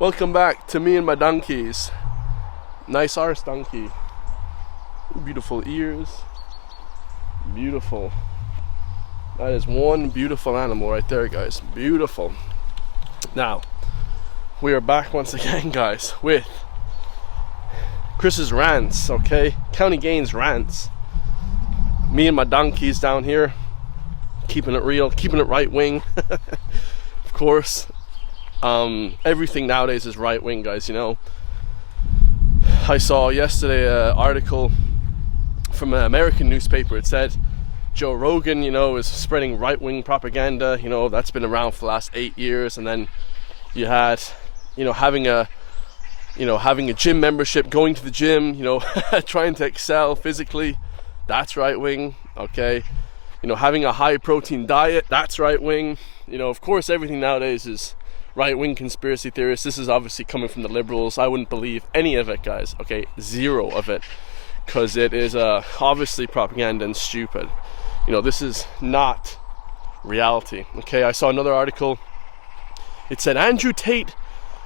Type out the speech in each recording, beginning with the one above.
Welcome back to me and my donkeys. Nice arse donkey. Beautiful ears. Beautiful. That is one beautiful animal right there, guys. Beautiful. Now, we are back once again, guys, with Chris's rants, okay? County Gains rants. Me and my donkeys down here, keeping it real, keeping it right wing. Of course. Everything nowadays is right wing, guys, you know. I saw yesterday an article from an American newspaper. It said Joe Rogan, you know, is spreading right wing propaganda. You know, that's been around for the last 8 years. And then you had, you know, having a gym membership, going to the gym, you know, trying to excel physically. That's right wing, okay. You know, having a high protein diet, that's right wing. You know, of course, everything nowadays is right-wing conspiracy theorists. This is obviously coming from the liberals. I wouldn't believe any of it, guys. Okay, zero of it, because it is obviously propaganda and stupid. You know, this is not reality. Okay, I saw another article. It said Andrew Tate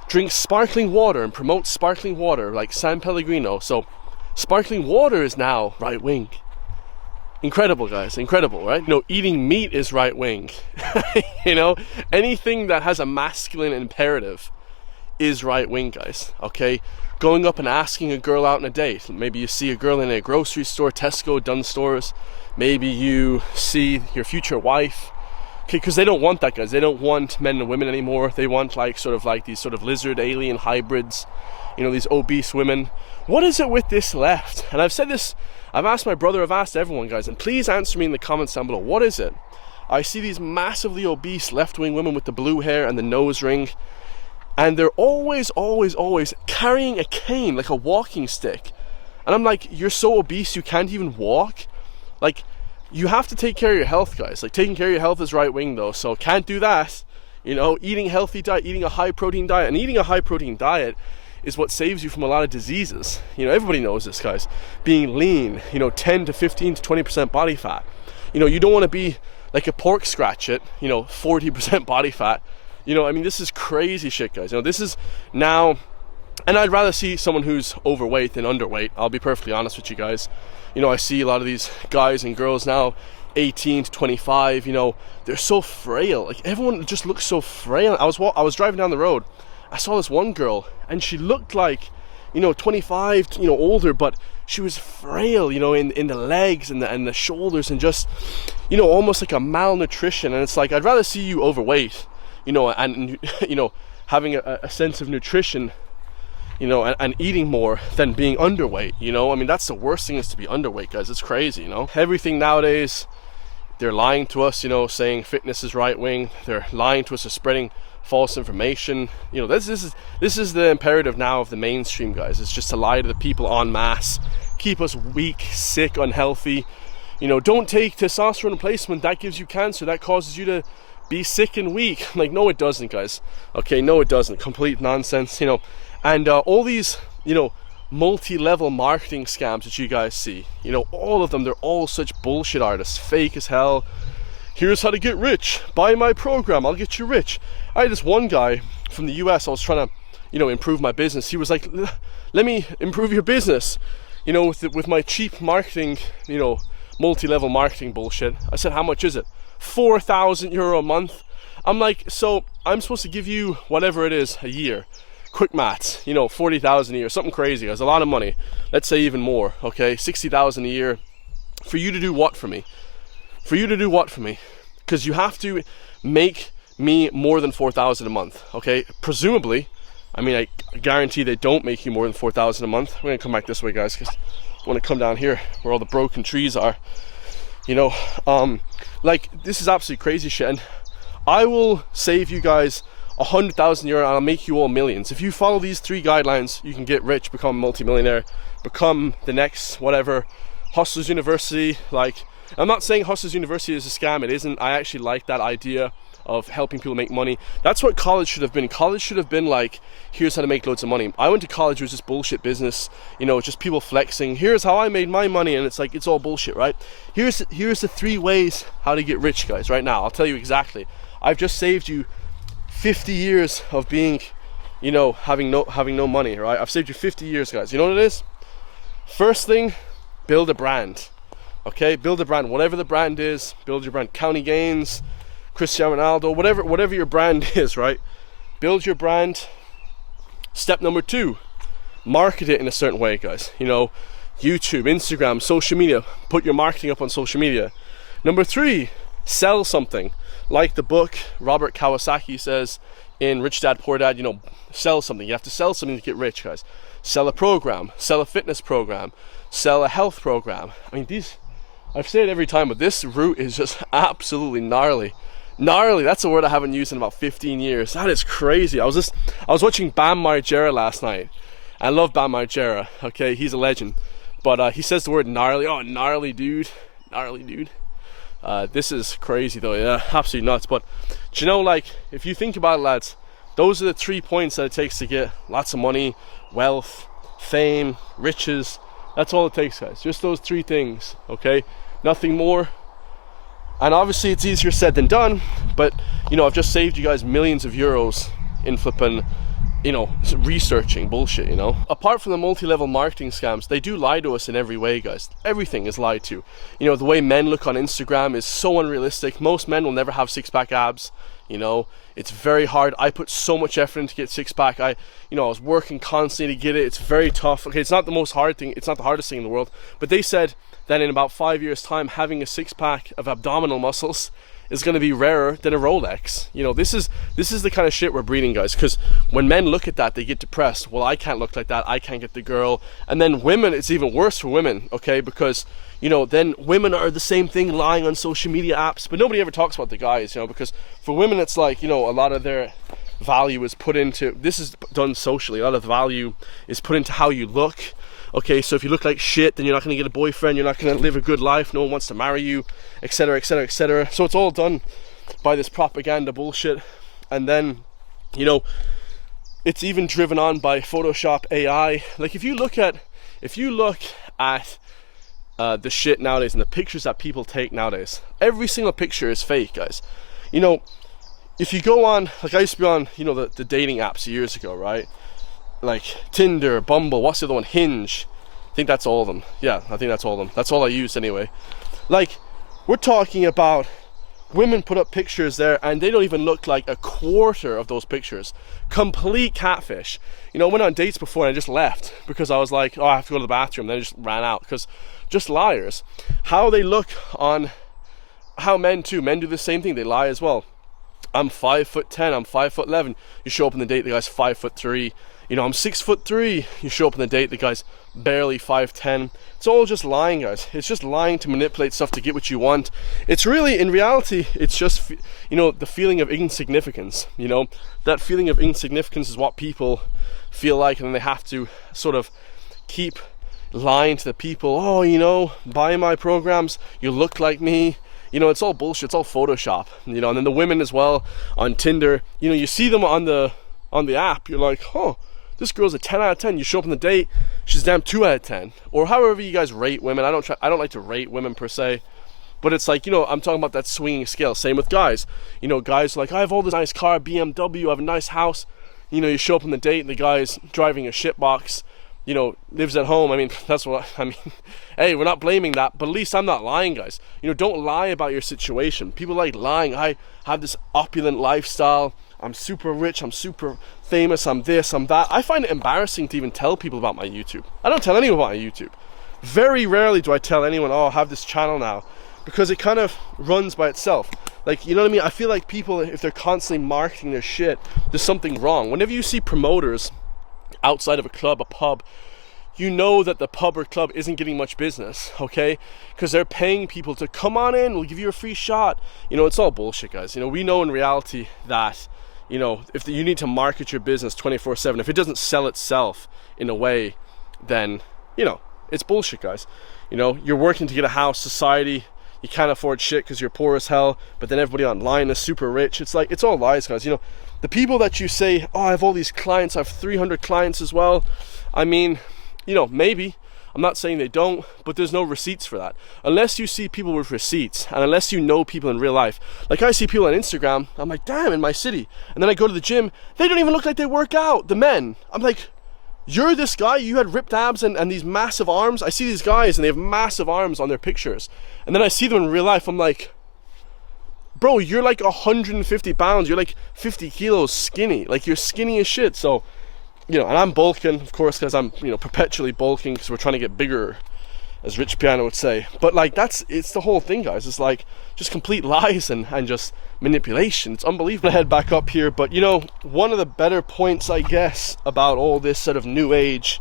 drinks sparkling water and promotes sparkling water like San Pellegrino. So sparkling water is now right-wing. Incredible, guys, incredible, right? You know, eating meat is right wing. You know, anything that has a masculine imperative is right wing, guys, okay? Going up and asking a girl out on a date. Maybe you see a girl in a grocery store, Tesco, Dunn Stores. Maybe you see your future wife. Okay, because they don't want that, guys. They don't want men and women anymore. They want like these sort of lizard alien hybrids, you know, these obese women. What is it with this left? And I've said this, I've asked my brother, I've asked everyone, guys, and please answer me in the comments down below. What is it? I see these massively obese left-wing women with the blue hair and the nose ring, and they're always carrying a cane, like a walking stick. And I'm like, you're so obese you can't even walk? Like, you have to take care of your health, guys. Like, taking care of your health is right-wing, though, so can't do that. You know, eating a healthy diet, eating a high-protein diet, and eating a high-protein diet is what saves you from a lot of diseases. You know, everybody knows this, guys. Being lean, you know, 10 to 15 to 20% body fat. You know, you don't want to be like a pork scratch it, you know, 40% body fat. You know, I mean, this is crazy shit, guys. You know, this is now, and I'd rather see someone who's overweight than underweight. I'll be perfectly honest with you guys. You know, I see a lot of these guys and girls now, 18 to 25, you know, they're so frail. Like, everyone just looks so frail. I was driving down the road. I saw this one girl, and she looked like, you know, 25, you know, older, but she was frail, you know, in the legs and the shoulders, and just, you know, almost like a malnutrition. And it's like, I'd rather see you overweight, you know, and you know, having a sense of nutrition, you know, and eating more than being underweight, you know. I mean, that's the worst thing, is to be underweight, guys. It's crazy, you know. Everything nowadays, they're lying to us, you know, saying fitness is right wing. They're lying to us, they're spreading false information. You know, this is the imperative now of the mainstream, guys. It's just to lie to the people en masse, keep us weak, sick, unhealthy. You know, don't take testosterone replacement, that gives you cancer, that causes you to be sick and weak. Like, no, it doesn't, guys. Okay, no, it doesn't. Complete nonsense, you know. And all these, you know, multi-level marketing scams that you guys see, you know, all of them, they're all such bullshit artists, fake as hell. Here's how to get rich. Buy my program, I'll get you rich. I had this one guy from the US, I was trying to, you know, improve my business. He was like, let me improve your business, you know, with my cheap marketing, you know, multi-level marketing bullshit. I said, how much is it? €4,000 a month. I'm like, so I'm supposed to give you whatever it is a year. Quick maths, you know, 40,000 a year, something crazy. That's a lot of money. Let's say even more, okay? 60,000 a year. For you to do what for me? For you to do what for me? Because you have to make me more than 4,000 a month, okay? Presumably, I mean, I guarantee they don't make you more than 4,000 a month. We're gonna come back this way, guys, because I want to come down here where all the broken trees are. You know, like, this is absolutely crazy shit, and I will save you guys €100,000 and I'll make you all millions. If you follow these 3 guidelines, you can get rich, become a multimillionaire, become the next whatever, Hustlers University. Like, I'm not saying Hustlers University is a scam, it isn't. I actually like that idea of helping people make money. That's what college should have been. College should have been like, here's how to make loads of money. I went to college, it was just bullshit business, you know, just people flexing. Here's how I made my money, and it's like, it's all bullshit, right? Here's the 3 ways how to get rich, guys, right now. I'll tell you exactly. I've just saved you 50 years of being you know, having no money, right? I've saved you 50 years, guys. You know what it is? First thing, build a brand. Okay, build a brand. Whatever the brand is, build your brand. County Gains, Cristiano Ronaldo, whatever your brand is, right? Build your brand. Step number 2, market it in a certain way, guys. You know, YouTube, Instagram, social media. Put your marketing up on social media. Number 3, sell something. Like the book Robert Kiyosaki says in Rich Dad Poor Dad, you know, sell something. You have to sell something to get rich, guys. Sell a program, sell a fitness program, sell a health program. I mean, I've said it every time, but this route is just absolutely gnarly. Gnarly, that's a word I haven't used in about 15 years. That is crazy. I was watching Bam Margera last night. I love Bam Margera, okay? He's a legend. But he says the word gnarly. Oh, gnarly dude. Gnarly dude. This is crazy though, yeah, absolutely nuts. But do you know, like, if you think about it, lads, those are the 3 points that it takes to get lots of money, wealth, fame, riches. That's all it takes, guys. Just those 3 things, okay? Nothing more. And obviously it's easier said than done, but you know, I've just saved you guys millions of euros in flipping, you know, researching bullshit, you know. Apart from the multi-level marketing scams, they do lie to us in every way, guys. Everything is lied to. You know, the way men look on Instagram is so unrealistic. Most men will never have six-pack abs, you know. It's very hard. I put so much effort into get six-pack. I was working constantly to get it. It's very tough. Okay, it's not the most hard thing. It's not the hardest thing in the world. But they said that in about 5 years' time, having a six-pack of abdominal muscles is going to be rarer than a Rolex. You know, this is the kind of shit we're breeding, guys. Because when men look at that, they get depressed. Well, I can't look like that. I can't get the girl. And then women, it's even worse for women, okay? Because, you know, then women are the same thing, lying on social media apps. But nobody ever talks about the guys, you know, because for women, it's like, you know, a lot of their value is put into, this is done socially. A lot of the value is put into how you look. Okay, so if you look like shit, then you're not going to get a boyfriend, you're not going to live a good life, no one wants to marry you, etc, etc, etc. So it's all done by this propaganda bullshit. And then, you know, it's even driven on by Photoshop AI. Like, if you look at the shit nowadays and the pictures that people take nowadays, every single picture is fake, guys. You know, if you go on, like I used to be on, you know, the dating apps years ago, right? Like Tinder, Bumble, what's the other one? Hinge. I think that's all of them. Yeah, I think that's all of them. That's all I use anyway. Like, we're talking about women put up pictures there and they don't even look like a quarter of those pictures. Complete catfish. You know, I went on dates before and I just left because I was like, oh, I have to go to the bathroom. Then I just ran out because just liars. How they look on, how men do the same thing. They lie as well. I'm 5'10", I'm 5'11". You show up on the date, the guy's 5'3". You know, I'm 6'3". You show up on the date, the guy's barely 5'10". It's all just lying, guys. It's just lying to manipulate stuff to get what you want. It's really, in reality, it's just, you know, the feeling of insignificance. You know, that feeling of insignificance is what people feel like, and then they have to sort of keep lying to the people. Oh, you know, buy my programs, you look like me. You know, it's all bullshit. It's all Photoshop. You know, and then the women as well on Tinder. You know, you see them on the app. You're like, oh, this girl's a 10 out of 10. You show up on the date, she's damn 2 out of 10. Or however you guys rate women. I don't like to rate women per se, but it's like, you know, I'm talking about that swinging scale. Same with guys. You know, guys are like, I have all this nice car, BMW, I have a nice house. You know, you show up on the date and the guy's driving a shitbox. You know, lives at home. I mean, that's what I mean. Hey, we're not blaming that, but at least I'm not lying, guys. You know, don't lie about your situation. People like lying. I have this opulent lifestyle. I'm super rich. I'm super famous. I'm this, I'm that. I find it embarrassing to even tell people about my YouTube. I don't tell anyone about my YouTube. Very rarely do I tell anyone, oh, I have this channel now, because it kind of runs by itself. Like, you know what I mean? I feel like people, if they're constantly marketing their shit, there's something wrong. Whenever you see promoters outside of a club, a pub, you know that the pub or club isn't getting much business, okay? Because they're paying people to come on in, we'll give you a free shot. You know, it's all bullshit, guys. You know, we know in reality that, you know, if you need to market your business 24/7, if it doesn't sell itself in a way, then, you know, it's bullshit, guys. You know, you're working to get a house, society, you can't afford shit because you're poor as hell, but then everybody online is super rich. It's like, it's all lies, guys. You know, the people that you say, oh, I have all these clients, I have 300 clients as well. I mean, you know, maybe. I'm I'm not saying they don't, but there's no receipts for that. Unless you see people with receipts, and unless you know people in real life. Like I see people on Instagram, I'm like, damn, in my city. And then I go to the gym, they don't even look like they work out, the men. I'm like, you're this guy, you had ripped abs and these massive arms. I see these guys and they have massive arms on their pictures. And then I see them in real life, I'm like, bro, you're like 150 pounds, you're like 50 kilos skinny. Like you're skinny as shit. So, you know, and I'm bulking, of course, because I'm, you know, perpetually bulking because we're trying to get bigger, as Rich Piano would say. But like it's the whole thing, guys. It's like just complete lies and just manipulation. It's unbelievable. I head back up here, but you know, one of the better points, I guess, about all this sort of new age,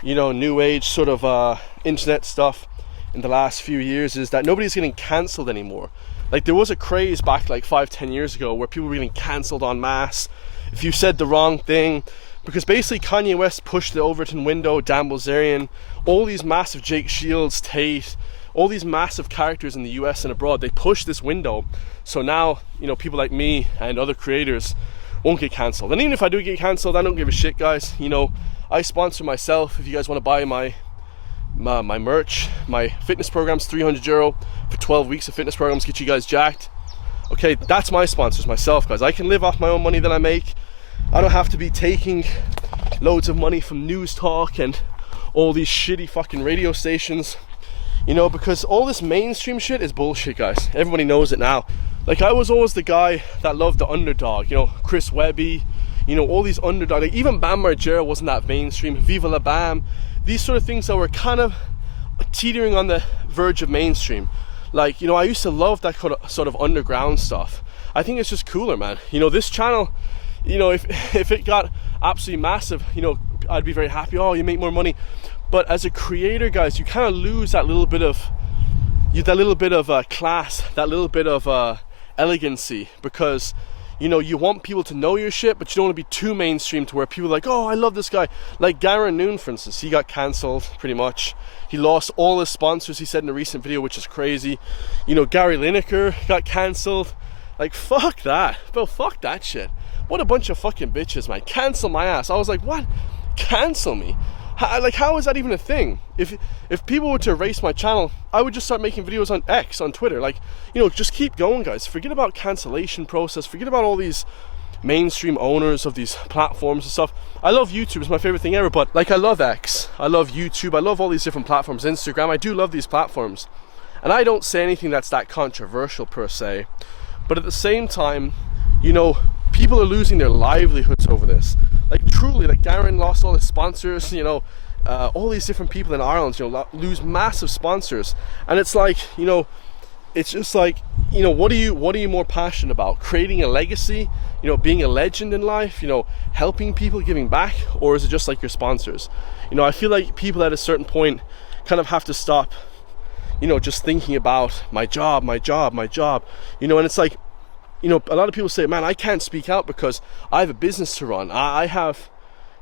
you know, new age sort of internet stuff in the last few years is that nobody's getting cancelled anymore. Like there was a craze back like 5-10 years ago where people were getting cancelled en masse if you said the wrong thing. Because basically Kanye West pushed the Overton window, Dan Bilzerian, all these massive Jake Shields, Tate, all these massive characters in the US and abroad, they pushed this window. So now, you know, people like me and other creators won't get cancelled. And even if I do get cancelled, I don't give a shit, guys. You know, I sponsor myself. If you guys want to buy my merch, my fitness program's €300 for 12 weeks of fitness programs, get you guys jacked. Okay, that's my sponsors, myself, guys. I can live off my own money that I make. I don't have to be taking loads of money from News Talk and all these shitty fucking radio stations, you know, because all this mainstream shit is bullshit, guys. Everybody knows it now. Like I was always the guy that loved the underdog, you know, Chris Webby, you know, all these underdog, like even Bam Margera wasn't that mainstream, Viva La Bam, these sort of things that were kind of teetering on the verge of mainstream. Like, you know, I used to love that kind of sort of underground stuff. I think it's just cooler, man. You know, this channel, you know, if it got absolutely massive, you know, I'd be very happy. Oh, you make more money. But as a creator, guys, you kind of lose that little bit of class, that little bit of elegancy, because, you know, you want people to know your shit, but you don't want to be too mainstream to where people are like, oh, I love this guy. Like Garen Noon, for instance, he got cancelled pretty much. He lost all his sponsors, he said in a recent video, which is crazy. You know, Gary Lineker got cancelled. Like, fuck that. Bro, fuck that shit. What a bunch of fucking bitches, man. Cancel my ass. I was like, what? Cancel me? How is that even a thing? If people were to erase my channel, I would just start making videos on X, on Twitter. Like, you know, just keep going, guys. Forget about cancellation process. Forget about all these mainstream owners of these platforms and stuff. I love YouTube. It's my favorite thing ever. But, like, I love X. I love YouTube. I love all these different platforms. Instagram. I do love these platforms. And I don't say anything that's that controversial, per se. But at the same time, you know, people are losing their livelihoods over this. Like, truly, like Darren lost all his sponsors, you know, all these different people in Ireland, you know, lose massive sponsors. And it's like, you know, it's just like, you know, what are you more passionate about? Creating a legacy, you know, being a legend in life, you know, helping people, giving back, or is it just like your sponsors? You know, I feel like people at a certain point kind of have to stop, you know, just thinking about my job, you know. And it's like, you know, a lot of people say, man, I can't speak out because I have a business to run. I have,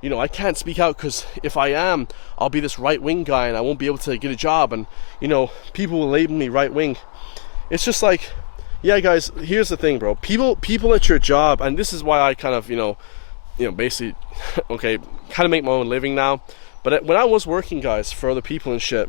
you know, I can't speak out because if I am, I'll be this right-wing guy and I won't be able to get a job, and, you know, people will label me right-wing. It's just like, yeah, guys, here's the thing, bro. People at your job, and this is why I kind of, you know, basically, okay, kind of make my own living now. But when I was working, guys, for other people and shit,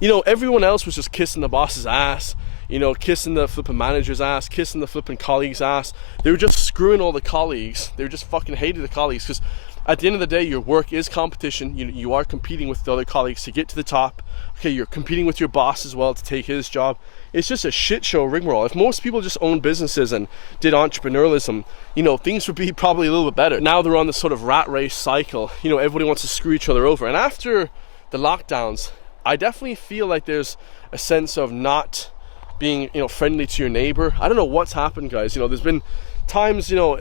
you know, everyone else was just kissing the boss's ass, you know, kissing the flipping manager's ass, kissing the flipping colleague's ass. They were just screwing all the colleagues. They were just fucking hated the colleagues, because at the end of the day, your work is competition. You are competing with the other colleagues to get to the top. Okay, you're competing with your boss as well to take his job. It's just a shit show rigmarole. If most people just owned businesses and did entrepreneurialism, you know, things would be probably a little bit better. Now they're on this sort of rat race cycle. You know, everybody wants to screw each other over. And after the lockdowns, I definitely feel like there's a sense of not being, you know, friendly to your neighbor. I don't know what's happened, guys. You know, there's been times, you know,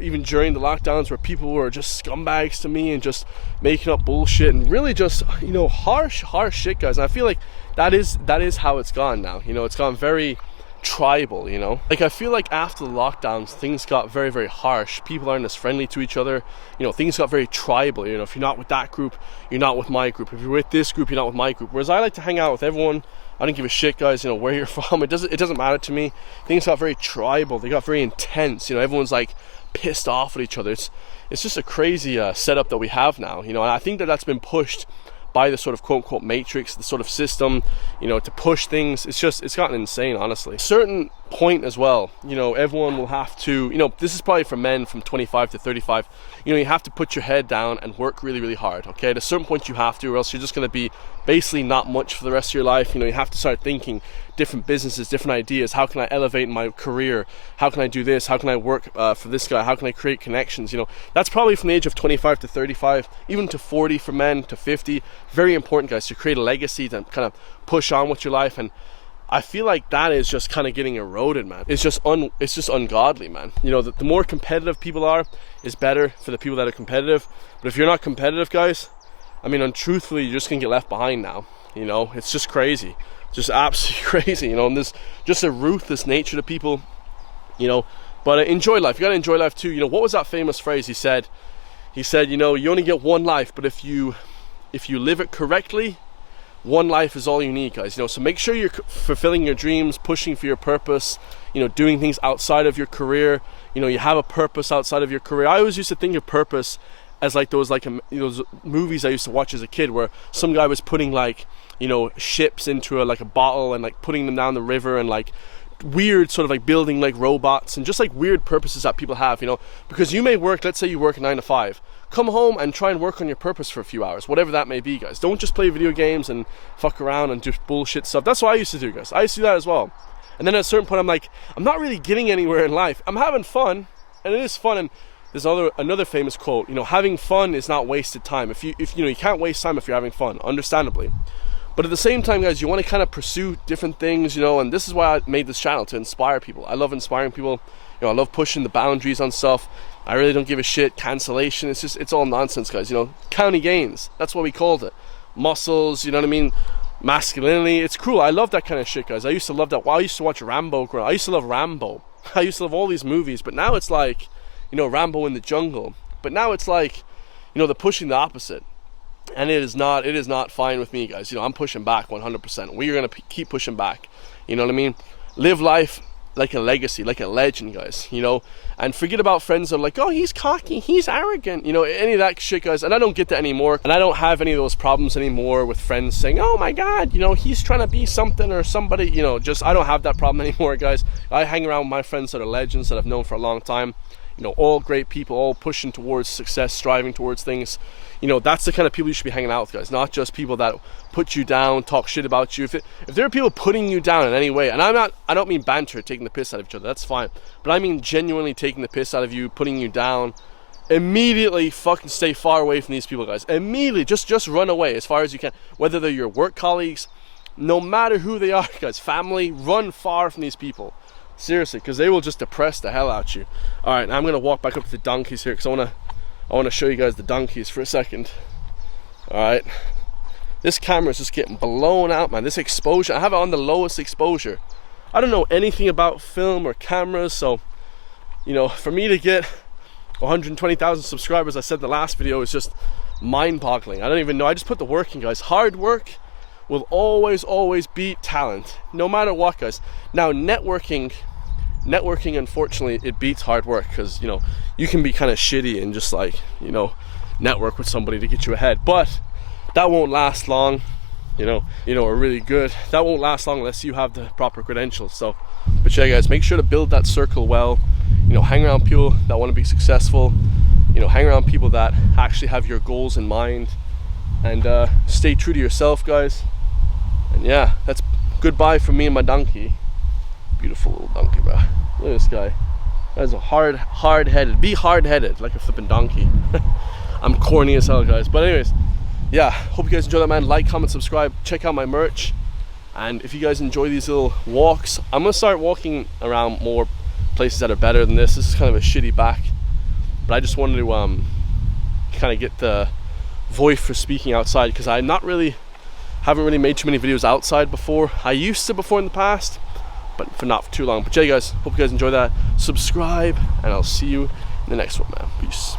even during the lockdowns where people were just scumbags to me and just making up bullshit and really just, you know, harsh shit, guys. And I feel like that is how it's gone now. You know, it's gone very tribal, you know. Like, I feel like after the lockdowns, things got very, very harsh. People aren't as friendly to each other. You know, things got very tribal. You know, if you're not with that group, you're not with my group. If you're with this group, you're not with my group. Whereas I like to hang out with everyone. I don't give a shit, guys, you know, where you're from. It doesn't matter to me. Things got very tribal. They got very intense. You know, everyone's like pissed off at each other. It's just a crazy setup that we have now, you know. And I think that that's been pushed by the sort of quote-unquote matrix, the sort of system, you know, to push things. It's gotten insane, honestly. Certain point as well, you know, everyone will have to, you know, this is probably for men from 25 to 35, you know, you have to put your head down and work really, really hard, okay? At a certain point you have to, or else you're just going to be basically not much for the rest of your life. You know, you have to start thinking different businesses, different ideas. How can I elevate my career? How can I do this? How can I work for this guy? How can I create connections? You know, that's probably from the age of 25 to 35, even to 40 for men, to 50. Very important, guys, to create a legacy, to kind of push on with your life. And I feel like that is just kind of getting eroded, man. It's just ungodly, man. You know, the more competitive people are is better for the people that are competitive. But if you're not competitive, guys, I mean, untruthfully, you're just gonna get left behind now. You know, it's just crazy, just absolutely crazy. You know, and there's just a ruthless nature to people. You know, but enjoy life. You gotta enjoy life too. You know, what was that famous phrase he said? He said, you know, you only get one life, but if you live it correctly, one life is all you need, guys. You know, so make sure you're fulfilling your dreams, pushing for your purpose, you know, doing things outside of your career. You know, you have a purpose outside of your career. I always used to think of purpose as like those those movies I used to watch as a kid, where some guy was putting like, you know, ships into a bottle and like putting them down the river, and like weird sort of like building like robots and just like weird purposes that people have, you know, because you may work, let's say you work 9 to 5, come home and try and work on your purpose for a few hours, whatever that may be, guys. Don't just play video games and fuck around and do bullshit stuff. That's what I used to do, guys. I used to do that as well. And then at a certain point I'm like, I'm not really getting anywhere in life. I'm having fun, and it is fun. And there's another famous quote, you know, having fun is not wasted time. If you know, you can't waste time if you're having fun, understandably. But at the same time, guys, you want to kind of pursue different things, you know, and this is why I made this channel, to inspire people. I love inspiring people. You know, I love pushing the boundaries on stuff. I really don't give a shit. Cancellation, it's all nonsense, guys. You know, county gains, that's what we called it. Muscles, you know what I mean? Masculinity, it's cool. I love that kind of shit, guys. I used to love that. Well, I used to watch Rambo growing up. I used to love Rambo. I used to love all these movies, but now it's like, you know, Rambo in the jungle. But now it's like, you know, they're pushing the opposite. And it is not fine with me, guys. You know, I'm pushing back 100%. We're going to keep pushing back. You know what I mean? Live life like a legacy, like a legend, guys, you know, and forget about friends that are like, oh, he's cocky, he's arrogant, you know, any of that shit, guys. And I don't get that anymore, and I don't have any of those problems anymore with friends saying, oh my god, you know, he's trying to be something or somebody, you know. Just, I don't have that problem anymore, guys. I hang around with my friends that are legends that I've known for a long time, you know, all great people, all pushing towards success, striving towards things. You know, that's the kind of people you should be hanging out with, guys, not just people that put you down, talk shit about you. If there are people putting you down in any way, and I don't mean banter, taking the piss out of each other, that's fine, but I mean genuinely taking the piss out of you, putting you down, immediately fucking stay far away from these people, guys. Immediately, just run away as far as you can. Whether they're your work colleagues, no matter who they are, guys, family, run far from these people. Seriously, because they will just depress the hell out you. All right, now I'm going to walk back up to the donkeys here, because I want to show you guys the donkeys for a second. All right, this camera is just getting blown out, man. This exposure, I have it on the lowest exposure. I don't know anything about film or cameras, so, you know, for me to get 120,000 subscribers, I said in the last video, is just mind-boggling. I don't even know. I just put the work in, guys. Hard work will always beat talent, no matter what, guys. Now, networking, unfortunately, it beats hard work, because, you know, you can be kind of shitty and just like, you know, network with somebody to get you ahead, but that won't last long. You know, are really good. That won't last long unless you have the proper credentials. So, but yeah, guys, make sure to build that circle well. You know, hang around people that want to be successful. You know, hang around people that actually have your goals in mind, and stay true to yourself, guys. And yeah, that's goodbye from me and my donkey. Beautiful little donkey, bro. Look at this guy. That's a hard-headed. Be hard-headed like a flipping donkey. I'm corny as hell, guys. But anyways, yeah, hope you guys enjoy that, man. Like, comment, subscribe, check out my merch. And if you guys enjoy these little walks, I'm gonna start walking around more places that are better than this. This is kind of a shitty back, but I just wanted to kind of get the voice for speaking outside, because I haven't really made too many videos outside before. I used to before in the past, but for not for too long. But yeah, guys, hope you guys enjoy that. Subscribe, and I'll see you in the next one, man. Peace.